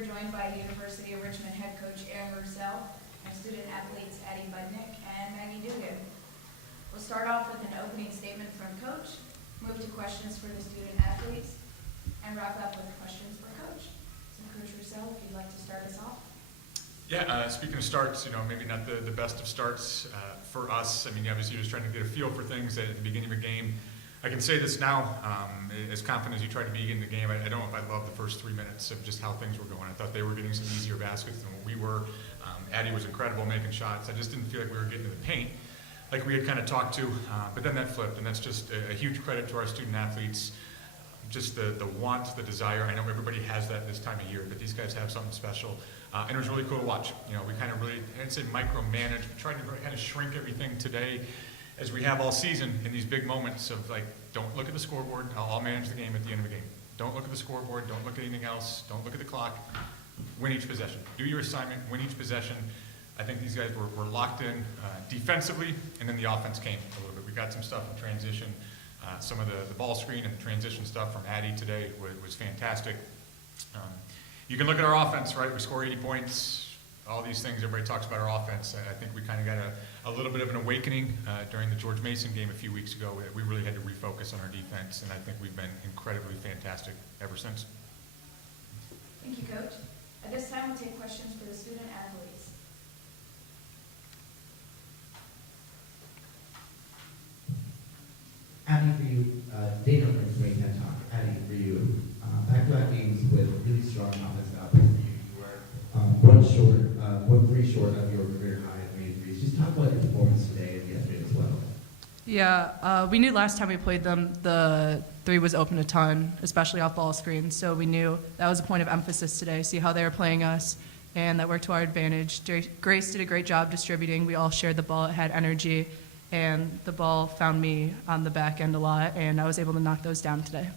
we're joined by University of Richmond head coach Aaron Roussel and student athletes Addie Budnick and Maggie Dugan. We'll start off with an opening statement from Coach, move to questions for the student athletes, and wrap up with questions for Coach. So Coach Roussel, if you'd like to start us off. Yeah, speaking of starts, maybe not the best of starts for us. I mean, obviously you're just trying to get a feel for things at the beginning of a game. I can say this now, as confident as you try to be in the game, I don't know if I love the first 3 minutes of just how things were going. I thought they were getting some easier baskets than what we were. Addie was incredible making shots. I just didn't feel like we were getting to the paint like we had kind of talked to, but then that flipped, and that's just a huge credit to our student athletes. Just the want, the desire. I know everybody has that this time of year, but these guys have something special. And it was really cool to watch. We kind of really, I didn't say micromanage, but tried to kind of shrink everything today as we have all season in these big moments of like, don't look at the scoreboard, I'll manage the game at the end of the game. Don't look at the scoreboard, don't look at anything else, don't look at the clock. Win each possession. Do your assignment, win each possession. I think these guys were locked in defensively, and then the offense came a little bit. We got some stuff in transition. Some of the ball screen and the transition stuff from Addie today was fantastic. You can look at our offense, right? We score 80 points, all these things. Everybody talks about our offense. I think we kind of got a little bit of an awakening during the George Mason game a few weeks ago. We really had to refocus on our defense, and I think we've been incredibly fantastic ever since. Thank you, Coach. At this time, we'll take questions for the student athletes. Addie, for you, Dana brings great head talk. Addie, for you, back-to-back games with really strong offensive output for you. You were three short of your career high at 3 threes. Just talk about your performance today and yesterday as well. Yeah, we knew last time we played them, the three was open a ton, especially off ball screens. So we knew that was a point of emphasis today, see how they were playing us, and that worked to our advantage. Grace did a great job distributing. We all shared the ball, it had energy, and the ball found me on the back end a lot, and I was able to knock those down today.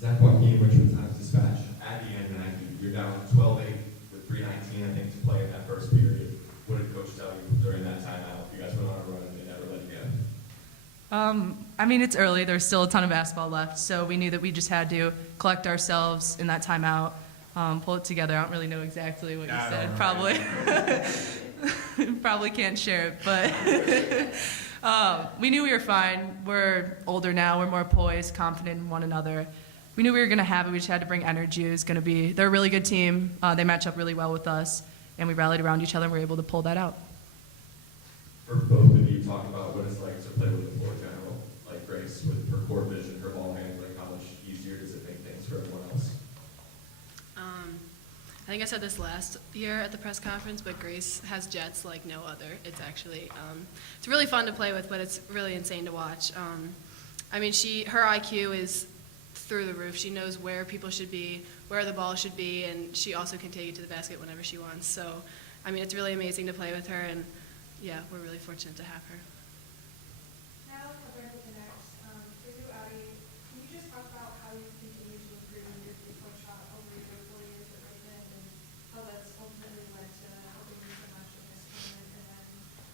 Zach Joaquin, Richmond Times Dispatch. At the end, you're down 12-8 with 3:19, I think, to play in that first period. What did Coach tell you during that timeout? You guys went on a run and they never let you go. I mean, it's early. There's still a ton of basketball left, so we knew that we just had to collect ourselves in that timeout, pull it together. I don't really know exactly what you said, probably. Probably can't share it, but we knew we were fine. We're older now. We're more poised, confident in one another. We knew we were going to have it. We just had to bring energy. It was going to be, they're a really good team. They match up really well with us, and we rallied around each other and were able to pull that out. For both of you, talk about what it's like to play with a floor general like Grace, with her court vision, her ball handling. How much easier does it make things for everyone else? I think I said this last year at the press conference, but Grace has jets like no other. It's actually, it's really fun to play with, but it's really insane to watch. I mean, her IQ is through the roof. She knows where people should be, where the ball should be, and she also can take it to the basket whenever she wants. So, I mean, it's really amazing to play with her, and yeah, we're really fortunate to have her. Now, compared to the next, for you, Addie, can you just talk about how you continue to improve your three-point shot over your 4 years at Richmond, and how that's ultimately led to helping you so much in this tournament? And then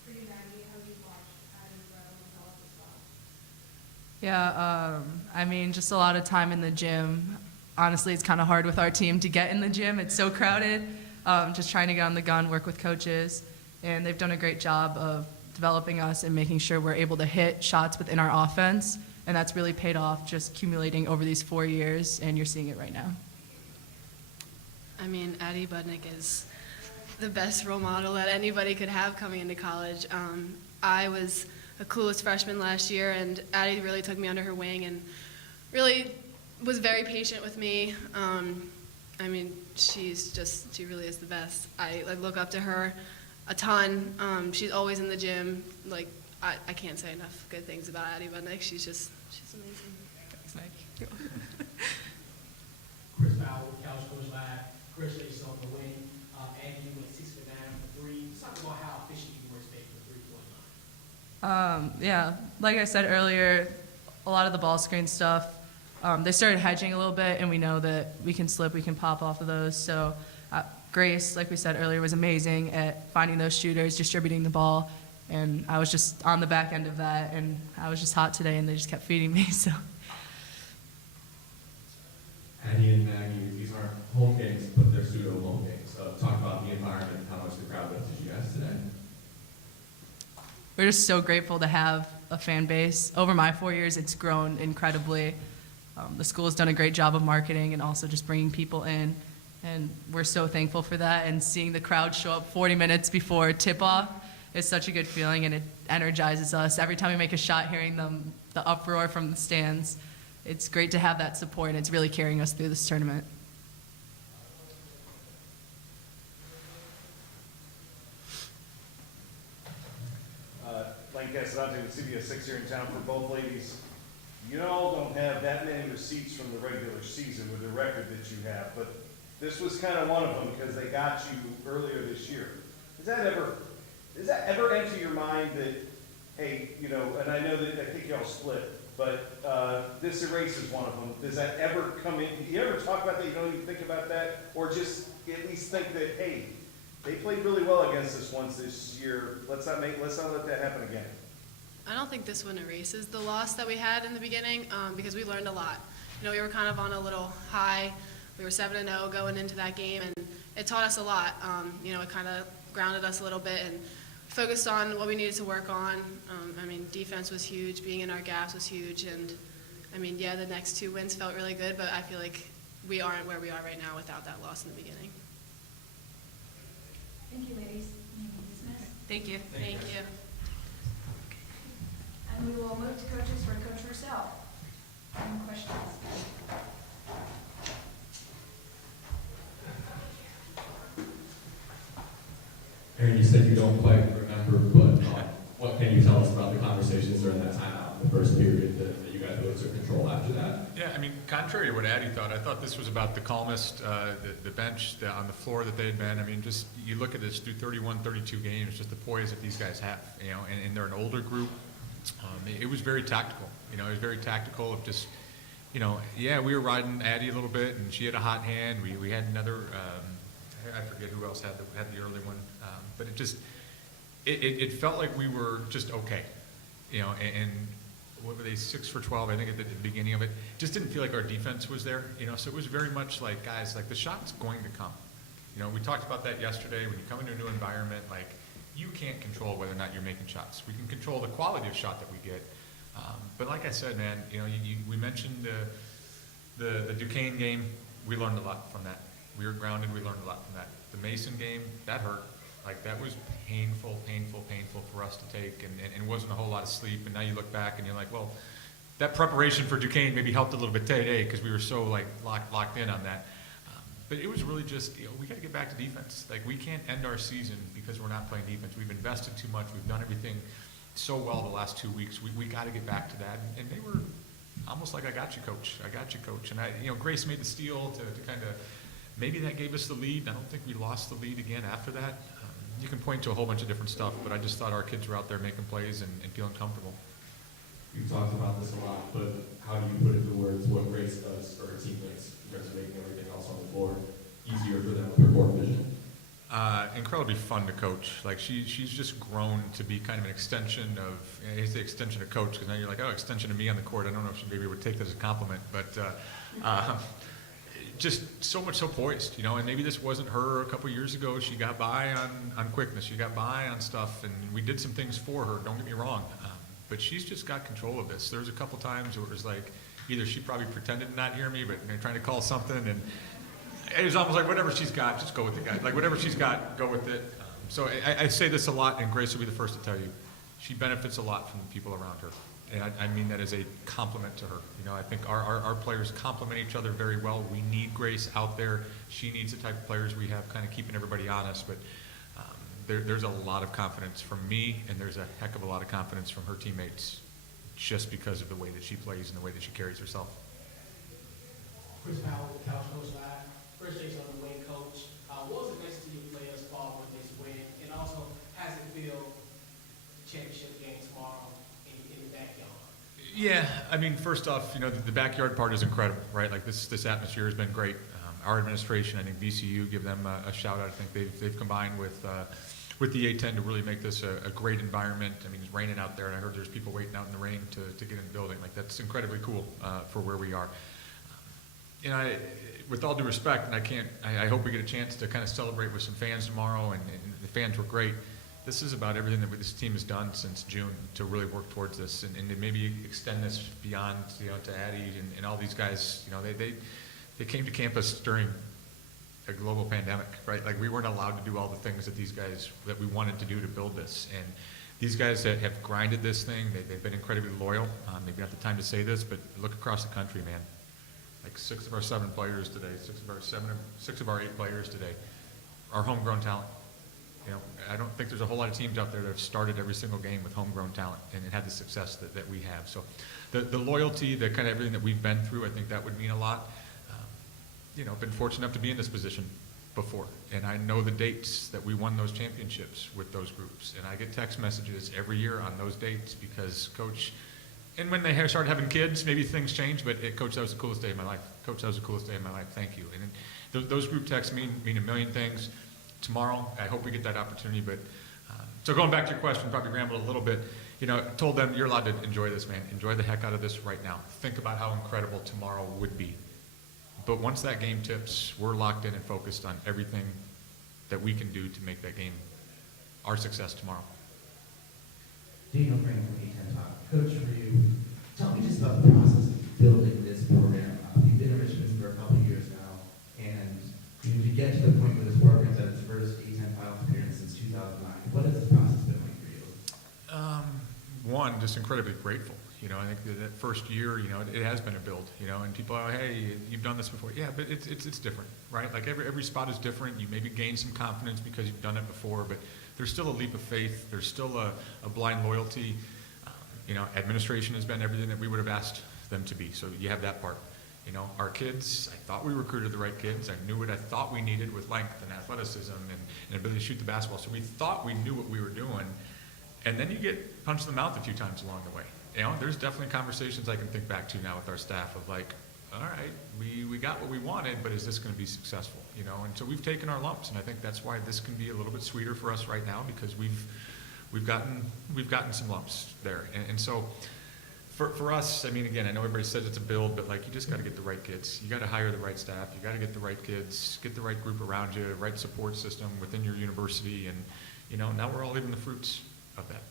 for you, Maggie, how you watch Addie grow and develop as well? Yeah, I mean, just a lot of time in the gym. Honestly, it's kind of hard with our team to get in the gym. It's so crowded. Just trying to get on the gun, work with coaches, and they've done a great job of developing us and making sure we're able to hit shots within our offense, and that's really paid off just accumulating over these 4 years, and you're seeing it right now. I mean, Addie Budnick is the best role model that anybody could have coming into college. I was a coolest freshman last year, and Addie really took me under her wing and really was very patient with me. I mean, she really is the best. I look up to her a ton. She's always in the gym. Like, I can't say enough good things about Addie Budnick. She's amazing. Thanks, Mike. Chris Powell, Cal Sports Live. Chris is on the wing. Andy went 6 for 9 for 3. Let's talk about how efficient you were today for the 3-point line. Yeah, like I said earlier, a lot of the ball screen stuff, they started hedging a little bit, and we know that we can slip, we can pop off of those. So Grace, like we said earlier, was amazing at finding those shooters, distributing the ball, and I was just on the back end of that, and I was just hot today, and they just kept feeding me. So. Addie and Maggie, these aren't home games. we're just so grateful to have a fan base. Over my 4 years, it's grown incredibly. The school has done a great job of marketing and also just bringing people in, and we're so thankful for that. And seeing the crowd show up 40 minutes before tip-off is such a good feeling, and it energizes us. Every time we make a shot, hearing the uproar from the stands, it's great to have that support, and it's really carrying us through this tournament. Lane Castellante with CBS 6 here in town for both ladies. You all don't have that many receipts from the regular season with the record that you have, but this was kind of one of them because they got you earlier this year. Does that ever enter your mind that, hey, you know, and I know that I think y'all split, but this erase is one of them. Does that ever come in? Do you ever talk about that? You don't even think about that? Or just at least think that, hey, they played really well against us once this year. Let's not let that happen again. I don't think this one erases the loss that we had in the beginning because we learned a lot. You know, we were kind of on a little high. We were 7-0 going into that game, and it taught us a lot. You know, it kind of grounded us a little bit and focused on what we needed to work on. I mean, defense was huge. Being in our gaps was huge. And, I mean, yeah, the next 2 wins felt really good, but I feel like we aren't where we are right now without that loss in the beginning. Thank you, ladies. You may be dismissed. Thank you. Thank you. And we will move to coaches for Coach Russell. Any questions? Aaron, you said you don't quite remember, but what can you tell us about the conversations during that timeout, the first period that you guys really took control after that? Yeah, I mean, contrary to what Addie thought, I thought this was about the calmest, the bench on the floor that they had been. I mean, just you look at this through 31, 32 games, just the poise that these guys have, you know, and they're an older group. It was very tactical, you know, it was very tactical of just, you know, yeah, we were riding Addie a little bit, and she had a hot hand. We had another, I forget who else had the early one, but it felt like we were just okay, you know, and what were they, 6 for 12, I think at the beginning of it. Just didn't feel like our defense was there, you know, so it was very much like, guys, like the shot's going to come. You know, we talked about that yesterday. When you come into a new environment, like, you can't control whether or not you're making shots. We can control the quality of shot that we get. But like I said, man, you know, we mentioned the Duquesne game. We learned a lot from that. We were grounded. We learned a lot from that. The Mason game, that hurt. Like, that was painful for us to take, and wasn't a whole lot of sleep. And now you look back and you're like, well, that preparation for Duquesne maybe helped a little bit today because we were so like locked in on that. But it was really just, you know, we got to get back to defense. Like, we can't end our season because we're not playing defense. We've invested too much. We've done everything so well the last 2 weeks. We got to get back to that. And they were almost like, I got you, coach. I got you, coach. And you know, Grace made the steal to kind of, maybe that gave us the lead. I don't think we lost the lead again after that. You can point to a whole bunch of different stuff, but I just thought our kids were out there making plays and feeling comfortable. We've talked about this a lot, but how do you put into words what Grace does for her teammates in terms of making everything else on the floor easier for them with her court vision? Incredibly fun to coach. Like, she's just grown to be kind of an extension of, I say extension of coach, because now you're like, oh, extension of me on the court. I don't know if she maybe would take that as a compliment, but just so poised, you know, and maybe this wasn't her a couple years ago. She got by on quickness. She got by on stuff, and we did some things for her, don't get me wrong. But she's just got control of this. There was a couple times where it was like, either she probably pretended to not hear me, but trying to call something, and it was almost like, whatever she's got, just go with it, guys. Like, whatever she's got, go with it. So I say this a lot, and Grace will be the first to tell you, she benefits a lot from the people around her. And I mean that as a compliment to her. You know, I think our players complement each other very well. We need Grace out there. She needs the type of players we have, kind of keeping everybody honest. But there's a lot of confidence from me, and there's a heck of a lot of confidence from her teammates, just because of the way that she plays and the way that she carries herself. Chris Powell, Couch Coach Live. First things on the win, Coach. What was it next to you play us ball with this win? And also, how does it feel, championship game tomorrow in the backyard? Yeah, I mean, first off, you know, the backyard part is incredible, right? Like, this atmosphere has been great. Our administration, I think VCU, give them a shout out. I think they've combined with the A10 to really make this a great environment. I mean, it's raining out there, and I heard there's people waiting out in the rain to get in the building. Like, that's incredibly cool for where we are. You know, with all due respect, and I hope we get a chance to kind of celebrate with some fans tomorrow, and the fans were great. this is about everything that this team has done since June to really work towards this, and to maybe extend this beyond, to Addie and all these guys. They came to campus during a global pandemic, right? Like, we weren't allowed to do all the things that these guys, that we wanted to do to build this. And these guys that have grinded this thing, they've been incredibly loyal. Maybe not the time to say this, but look across the country, man. Like 6 of our 7 players today, 6 of our 8 players today are homegrown talent. I don't think there's a whole lot of teams out there that have started every single game with homegrown talent and had the success that we have. So the loyalty, the kind of everything that we've been through, I think that would mean a lot. Been fortunate enough to be in this position before, and I know the dates that we won those championships with those groups, and I get text messages every year on those dates because Coach, and when they started having kids, maybe things changed, but Coach, that was the coolest day of my life. Coach, that was the coolest day of my life. Thank you. And those group texts mean a million things. Tomorrow, I hope we get that opportunity. But so going back to your question, probably rambled a little bit. Told them, you're allowed to enjoy this, man. Enjoy the heck out of this right now. Think about how incredible tomorrow would be. But once that game tips, we're locked in and focused on everything that we can do to make that game our success tomorrow. Daniel Green from A10 Talk. Coach, for you, tell me just about the process of building this program. You've been in Richmond for a couple of years now, and to get to the point where this program's at its first A10 playoff appearance since 2009, what has this process been like for you? One, just incredibly grateful. I think that first year, it has been a build, and people are, hey, you've done this before. Yeah, but it's different, right? Like every spot is different. You maybe gain some confidence because you've done it before, but there's still a leap of faith. There's still a blind loyalty. Administration has been everything that we would have asked them to be. So you have that part. Our kids, I thought we recruited the right kids. I knew what I thought we needed with length and athleticism and ability to shoot the basketball. So we thought we knew what we were doing. And then you get punched in the mouth a few times along the way. There's definitely conversations I can think back to now with our staff of like, all right, we got what we wanted, but is this going to be successful? And so we've taken our lumps, and I think that's why this can be a little bit sweeter for us right now, because we've gotten some lumps there. And so for us, again, I know everybody says it's a build, but like, you just got to get the right kids. You got to hire the right staff. You got to get the right kids, get the right group around you, right support system within your university, and now we're all living the fruits of that.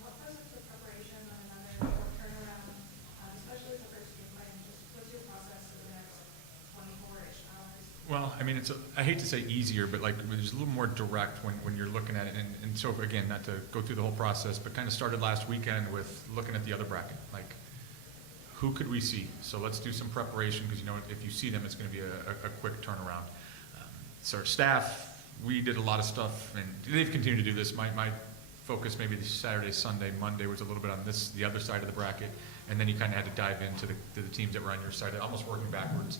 What goes into the preparation on another short turnaround, especially as a first game playing? Just what's your process for the next 24-ish hours? Well, I hate to say easier, but like there's a little more direct when you're looking at it. And so again, not to go through the whole process, but kind of started last weekend with looking at the other bracket. Like, who could we see? So let's do some preparation, because if you see them, it's going to be a quick turnaround. So our staff, we did a lot of stuff, and they've continued to do this. My focus maybe Saturday, Sunday, Monday was a little bit on the other side of the bracket, and then you kind of had to dive into the teams that were on your side, almost working backwards.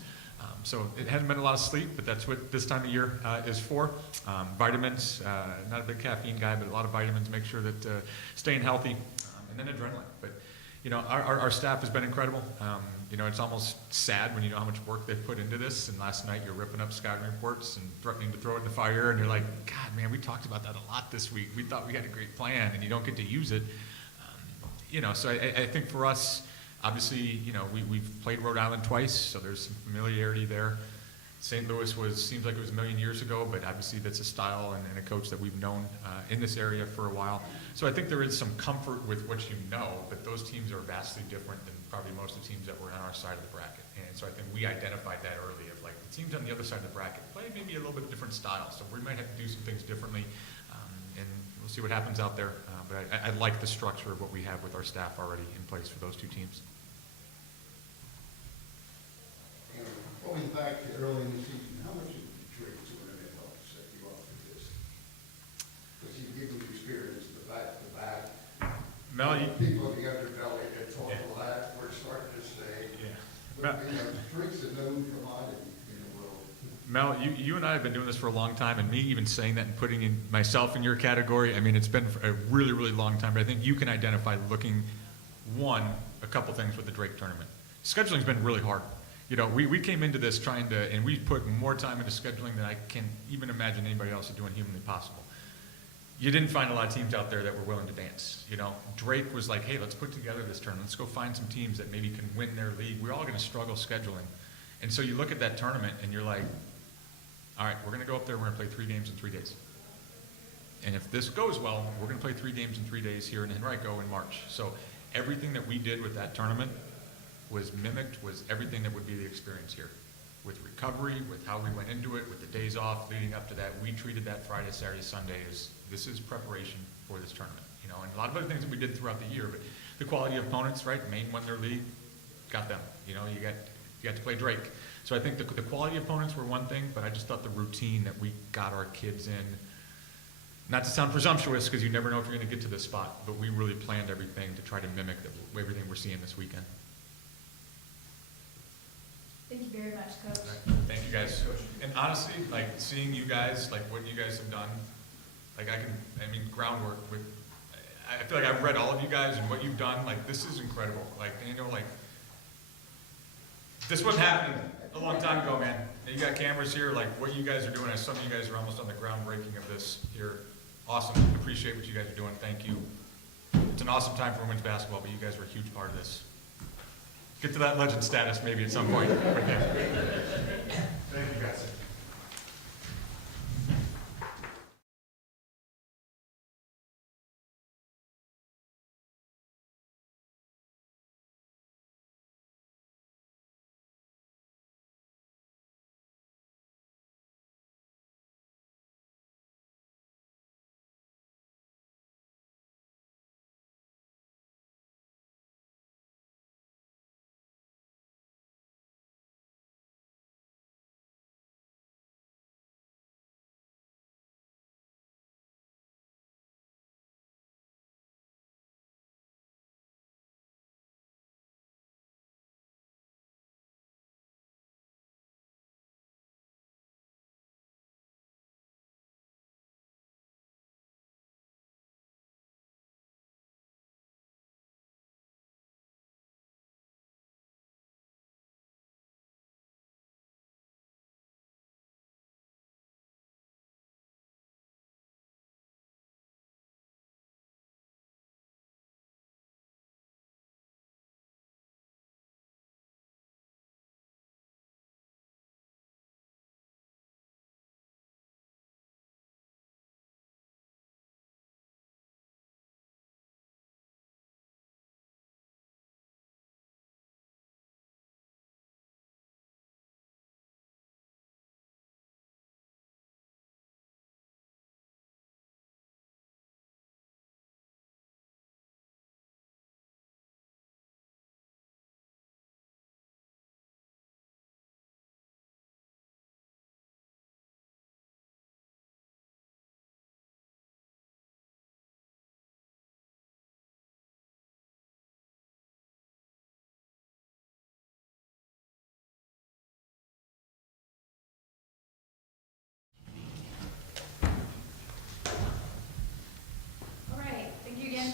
So it hasn't been a lot of sleep, but that's what this time of year is for. Vitamins, not a big caffeine guy, but a lot of vitamins, make sure that staying healthy, and then adrenaline. But our staff has been incredible. It's almost sad when you know how much work they've put into this. And last night you're ripping up scouting reports and threatening to throw it in the fire, and you're like, God, man, we talked about that a lot this week. We thought we had a great plan, and you don't get to use it. So I think for us, obviously, we've played Rhode Island twice, so there's some familiarity there. St. Louis seems like it was a million years ago, but obviously that's a style and a coach that we've known in this area for a while. So I think there is some comfort with what you know, but those teams are vastly different than probably most of the teams that were on our side of the bracket. And so I think we identified that early of like the teams on the other side of the bracket play maybe a little bit different style. So we might have to do some things differently, and we'll see what happens out there. But I like the structure of what we have with our staff already in place for those two teams. Going back to early in the season, how much did you drink to help set you up for this? Because you've given experience, the back. Mel, people in the underbelly that talk a lot, we're starting to say, but, drinks a known commodity in the world. Mel, you and I have been doing this for a long time, and me even saying that and putting in myself in your category, it's been a really, really long time, but I think you can identify a couple things with the Drake tournament. Scheduling's been really hard. We came into this and we put more time into scheduling than I can even imagine anybody else is doing humanly possible. You didn't find a lot of teams out there that were willing to dance. Drake was like, hey, let's put together this tournament. Let's go find some teams that maybe can win their league. We're all going to struggle scheduling. And so you look at that tournament and you're like, all right, we're gonna go up there, we're gonna play 3 games in 3 days. And if this goes well, we're gonna play 3 games in 3 days here in Henrico in March. So everything that we did with that tournament was mimicked, was everything that would be the experience here. With recovery, with how we went into it, with the days off leading up to that, we treated that Friday, Saturday, Sunday as this is preparation for this tournament. You know, and a lot of other things that we did throughout the year, but the quality of opponents, right? Maine won their league, got them. You know, you got to play Drake. So I think the quality of opponents were one thing, but I just thought the routine that we got our kids in, not to sound presumptuous, because you never know if you're going to get to this spot, but we really planned everything to try to mimic everything we're seeing this weekend. Thank you very much, Coach. All right. Thank you guys. And honestly, like seeing you guys, like what you guys have done, like I mean, groundwork with, I feel like I've read all of you guys and what you've done, like this is incredible. Like Daniel, like this wasn't happening a long time ago, man. And you got cameras here, like what you guys are doing, some of you guys are almost on the groundbreaking of this here. Awesome. Appreciate what you guys are doing. Thank you. It's an awesome time for women's basketball, but you guys were a huge part of this. Get to that legend status maybe at some point. Okay. Thank you, guys.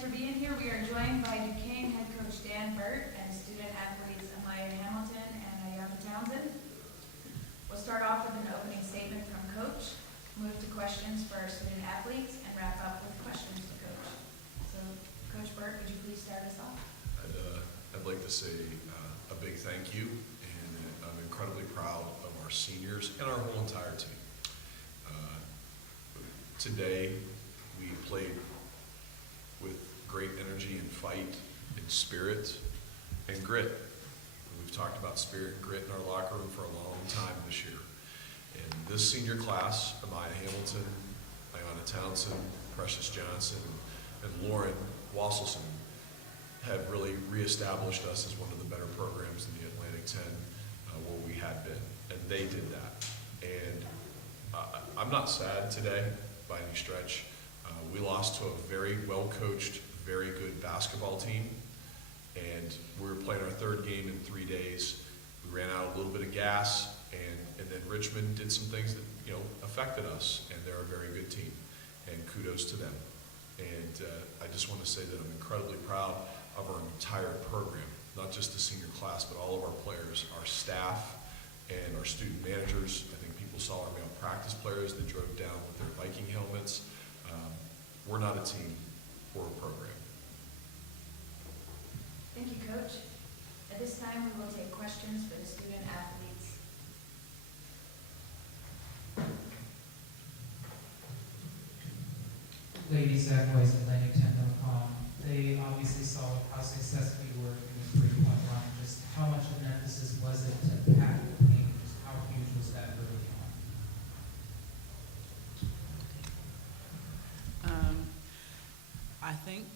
For being here, we are joined by Duquesne head coach Dan Burt and student athletes Amaya Hamilton and Ayana Townsend. We'll start off with an opening statement from Coach, move to questions for our student athletes, and wrap up with questions for Coach. So, Coach Burt, would you please start us off? I'd like to say a big thank you, and I'm incredibly proud of our seniors and our whole entire team. Today, we played with great energy and fight and spirit and grit. We've talked about spirit and grit in our locker room for a long time this year. And this senior class, Amaya Hamilton, Ayana Townsend, Precious Johnson, and Lauren Wasselson have really reestablished us as one of the better programs in the Atlantic 10 where we had been. And they did that. And I'm not sad today by any stretch. We lost to a very well-coached, very good basketball team, and we were playing our third game in 3 days. We ran out a little bit of gas, and then Richmond did some things that affected us, and they're a very good team, and kudos to them. And I just want to say that I'm incredibly proud of our entire program, not just the senior class, but all of our players, our staff, and our student managers. I think people saw our male practice players that drove down with their Viking helmets. We're not a team, we're a program. Thank you, Coach. At this time, we will take questions for the student athletes. ladies, Zach Weiss, Atlantic10.com. They obviously saw how successful you were in the three-point line. Just how much of an emphasis was it to pack the paint? Just how huge was that early on? I think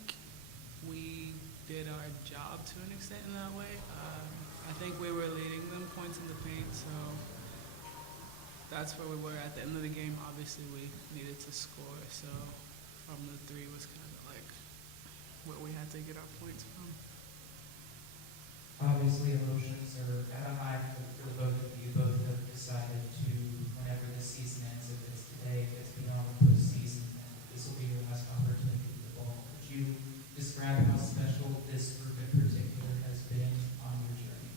we did our job to an extent in that way. I think we were leading them points in the paint, so that's where we were at the end of the game. Obviously, we needed to score, so from the three was kind of like where we had to get our points from. Obviously, emotions are at a high for the both of you. Both have decided to, whenever this season ends, if it's today, if it's beyond the postseason, and this will be your last opportunity for the ball. Would you describe how special this group in particular has been on your journey?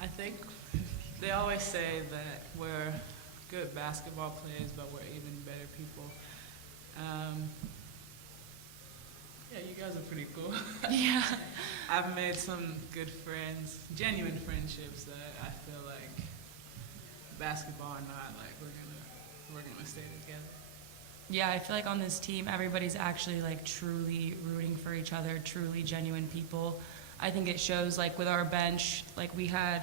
I think they always say that we're good basketball players, but we're even better people. Yeah, you guys are pretty cool. Yeah. I've made some good friends, genuine friendships that I feel like basketball or not, like we're gonna stay together. Yeah, I feel like on this team, everybody's actually like truly rooting for each other, truly genuine people. I think it shows like with our bench, like we had,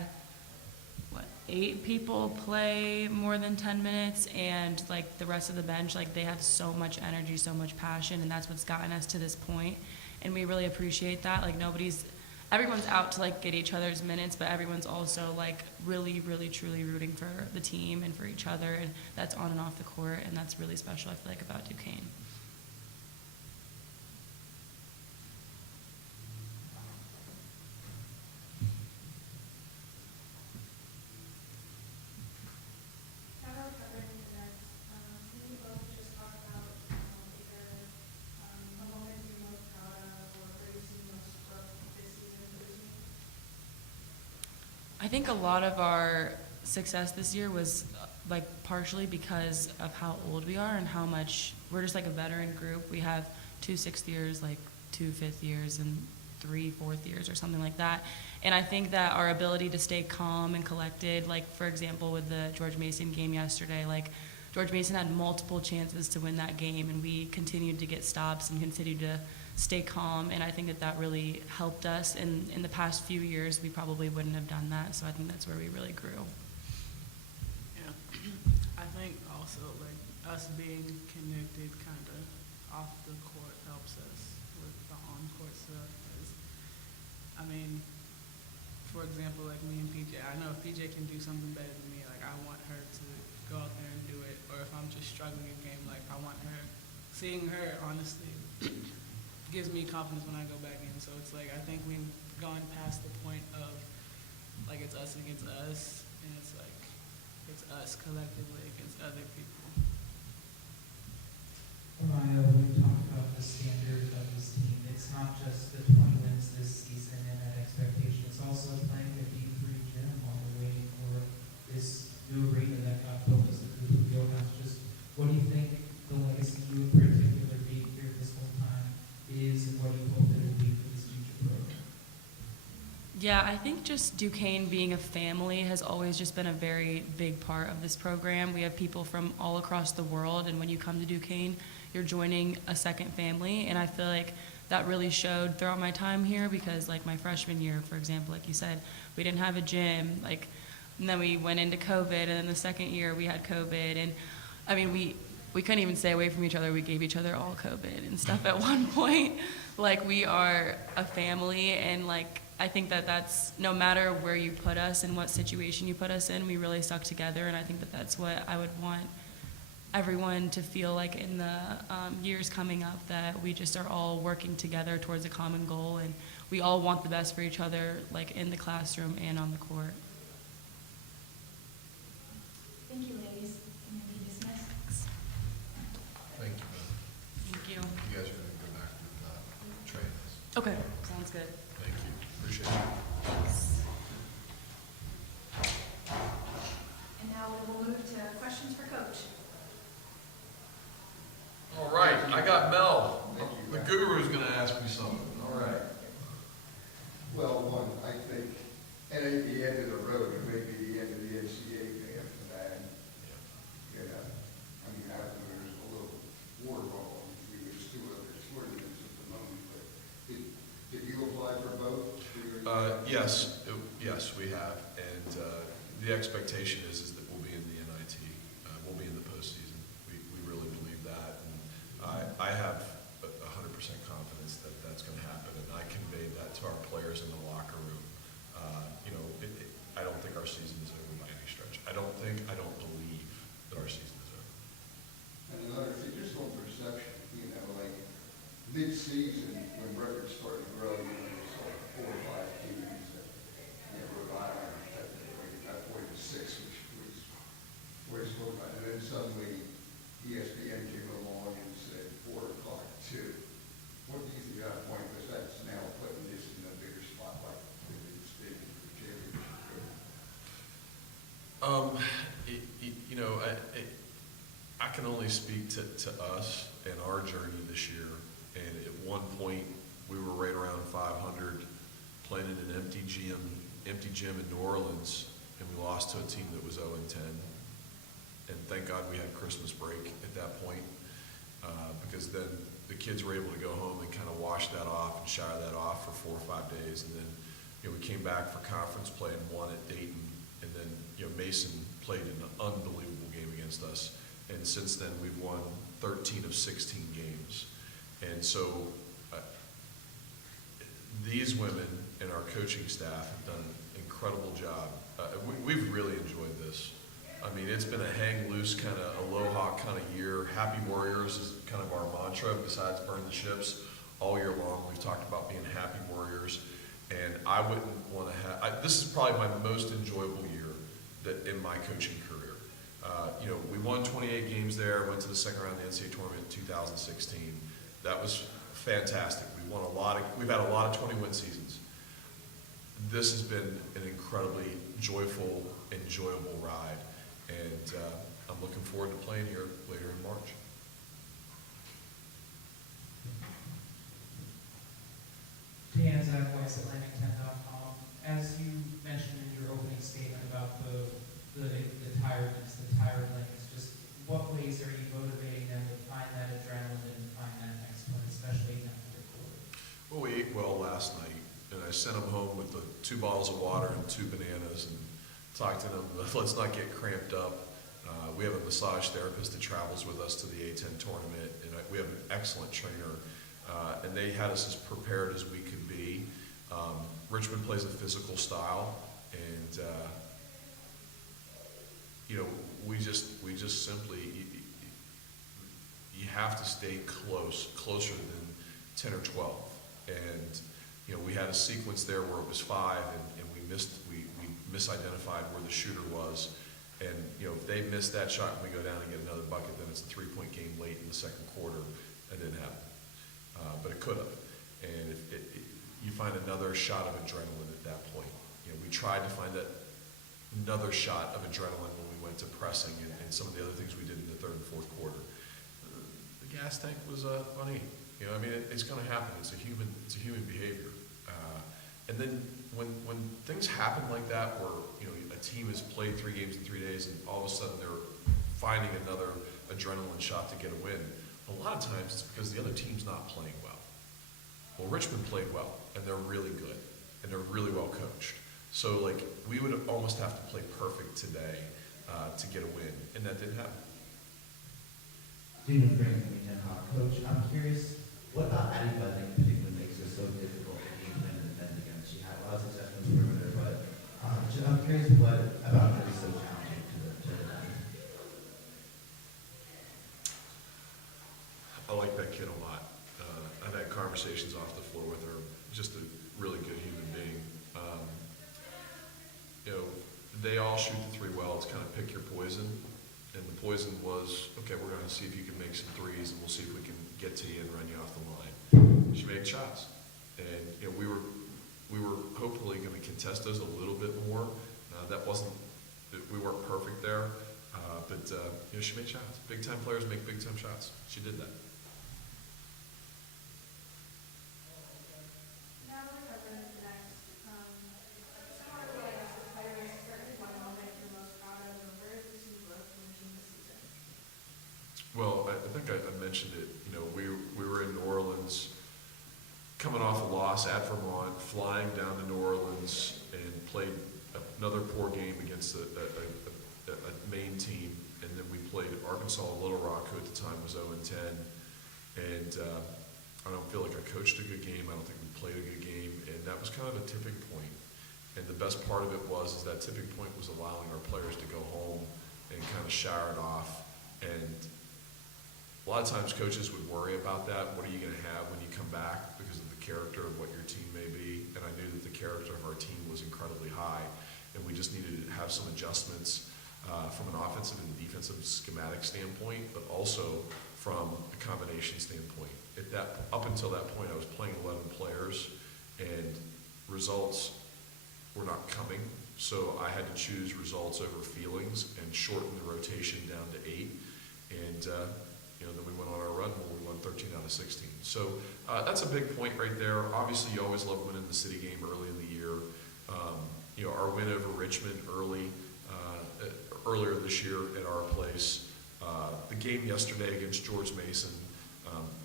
8 people play more than 10 minutes, and like the rest of the bench, like they have so much energy, so much passion, and that's what's gotten us to this point. And we really appreciate that. Like everyone's out to like get each other's minutes, but everyone's also like really, really, truly rooting for the team and for each other, and that's on and off the court, and that's really special, I feel like, about Duquesne. Now we're covering the next, can you both just talk about either a moment you're most proud of or where you've seen most growth this season for the team? I think a lot of our success this year was like partially because of how old we are and how much we're just like a veteran group. We have 2 sixth years, like 2 fifth years, and 3 fourth years or something like that. And I think that our ability to stay calm and collected, like for example with the George Mason game yesterday, like George Mason had multiple chances to win that game, and we continued to get stops and continued to stay calm, and I think that really helped us. And in the past few years, we probably wouldn't have done that, so I think that's where we really grew. Yeah, I think also like us being connected kind of off the court helps us with the on-court stuff. 'Cause, I mean, for example, like me and PJ, I know if PJ can do something better than me, like I want her to go out there and do it. Or if I'm just struggling in game, like I want her, seeing her honestly gives me confidence when I go back in. So it's like I think we've gone past the point of like it's us against us, and it's like it's us collectively against other people. Maya, when we talk about the standard of this team, it's not just the 20 wins this season and that expectation. It's also playing a D3 gym while we're waiting for this new arena that got built as the group of Fieldhouse. Just what do you think the legacy you in particular being here this whole time is, and what do you hope that it will be for this future program? Yeah, I think just Duquesne being a family has always just been a very big part of this program. We have people from all across the world, and when you come to Duquesne, you're joining a second family, and I feel like that really showed throughout my time here, because like my freshman year, for example, like you said, we didn't have a gym, like, and then we went into COVID, and then the second year we had COVID, and I mean, we couldn't even stay away from each other. We gave each other all COVID and stuff at one point. Like, we are a family, and like, I think that that's, no matter where you put us and what situation you put us in, we really stuck together, and I think that that's what I would want everyone to feel like in the years coming up, that we just are all working together towards a common goal, and we all want the best for each other, like in the classroom and on the court. Thank you, ladies. You may be dismissed. Thank you, Ben. Thank you. You guys are gonna go back with trainings. Okay, sounds good. Thank you. Appreciate it. And now we'll move to questions for Coach. All right, I got Mel. The guru's gonna ask me something. All right. Well, one, I think, and at the end of the road, it may be the end of the NCAA game for that. You know, I mean, there's a little Yes, we have, and the expectation is that we'll be in the NIT, we'll be in the postseason. We really believe that, and I have 100% confidence that that's going to happen, and I conveyed that to our players in the locker room. I don't think our season is over by any stretch. I don't believe that our season is over. And another thing, just on perception, like mid-season, when records started to grow, there's like 4 or 5 teams that, Rhode Island, technically, got 46, which was where it's going by. And then suddenly ESPN came along and said 4 o'clock 2. What do you think of that point? Because that's now putting this in a bigger spotlight than it's been for the championship. I can only speak to us and our journey this year. And at one point, we were right around 500, playing in an empty gym in New Orleans, and we lost to a team that was 0-10. And thank God we had Christmas break at that point, because then the kids were able to go home and kind of wash that off and shower that off for 4 or 5 days. And then, we came back for conference play and won at Dayton. And then, Mason played an unbelievable game against us. And since then, we've won 13 of 16 games. And so these women and our coaching staff have done an incredible job. We've really enjoyed this. I mean, it's been a hang loose kind of aloha kind of year. Happy Warriors is kind of our mantra besides burn the ships. All year long, we've talked about being happy Warriors. And I wouldn't want to have, this is probably my most enjoyable year in my coaching career. We won 28 games there, went to the second round of the NCAA tournament in 2016. That was fantastic. We've had a lot of 20-win seasons. This has been an incredibly joyful, enjoyable ride, and I'm looking forward to playing here later in March. Dan Zach, VoiceAtlantic10.com. As you mentioned in your opening statement about the tiredness, the tired legs, just what ways are you motivating them to find that adrenaline and find that next one, especially in that third quarter? Well, we ate well last night, and I sent them home with 2 bottles of water and 2 bananas and talked to them, let's not get cramped up. We have a massage therapist that travels with us to the A10 tournament, and we have an excellent trainer, and they had us as prepared as we could be. Richmond plays a physical style, and we just simply, you have to stay closer than 10 or 12. And, we had a sequence there where it was 5, and we misidentified where the shooter was. And, if they miss that shot and we go down and get another bucket, then it's a 3-point game late in the second quarter. That didn't happen. But it could have. And you find another shot of adrenaline at that point. We tried to find another shot of adrenaline when we went to pressing and some of the other things we did in the third and fourth quarter. The gas tank was funny. It's going to happen. It's a human behavior. And then when things happen like that, where a team has played 3 games in 3 days, and all of a sudden they're finding another adrenaline shot to get a win, a lot of times it's because the other team's not playing well. Well, Richmond played well, and they're really good, and they're really well coached. So, we would almost have to play perfect today to get a win, and that didn't happen. Junior Green, Coach, I'm curious, what about Addie Budnick particularly makes her so difficult to game plan and defend against? She had a lot of success in the perimeter, but I'm curious what about her is so challenging to defend. I like that kid a lot. I've had conversations off the floor with her. Just a really good human being. They all shoot the 3 well. It's kind of pick your poison. And the poison was, okay, we're going to see if you can make some threes, and we'll see if we can get to you and run you off the line. She made shots. And we were hopefully going to contest those a little bit more. We weren't perfect there. But she made shots. Big-time players make big-time shots. She did that. Now we're covering the next. Similar to the players, certainly one moment you're most proud of, and where is this new growth from the team this season? Well, I think I mentioned it. We were in New Orleans coming off a loss at Vermont, flying down to New Orleans, and played another poor game against a Maine team, and then we played Arkansas and Little Rock, who at the time was 0-10, and I don't feel like I coached a good game. I don't think we played a good game, and that was kind of a tipping point. And the best part of it was that tipping point was allowing our players to go home and kind of shower it off. And a lot of times coaches would worry about that. What are you going to have when you come back because of the character of what your team may be? And I knew that the character of our team was incredibly high, and we just needed to have some adjustments from an offensive and defensive schematic standpoint, but also from a combination standpoint. Up until that point, I was playing 11 players, and results were not coming, so I had to choose results over feelings and shorten the rotation down to 8. And then we went on our run where we won 13 out of 16. So that's a big point right there. Obviously, you always love winning the city game early in the year. Our win over Richmond earlier this year at our place. The game yesterday against George Mason.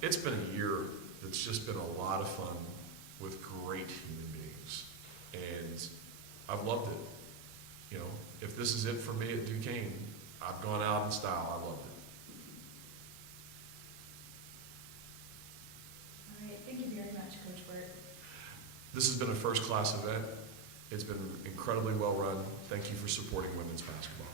It's been a year that's just been a lot of fun with great human beings, and I've loved it. If this is it for me at Duquesne, I've gone out in style. I loved it. All right, thank you very much, Coach Burt. This has been a first-class event. It's been incredibly well run. Thank you for supporting women's basketball.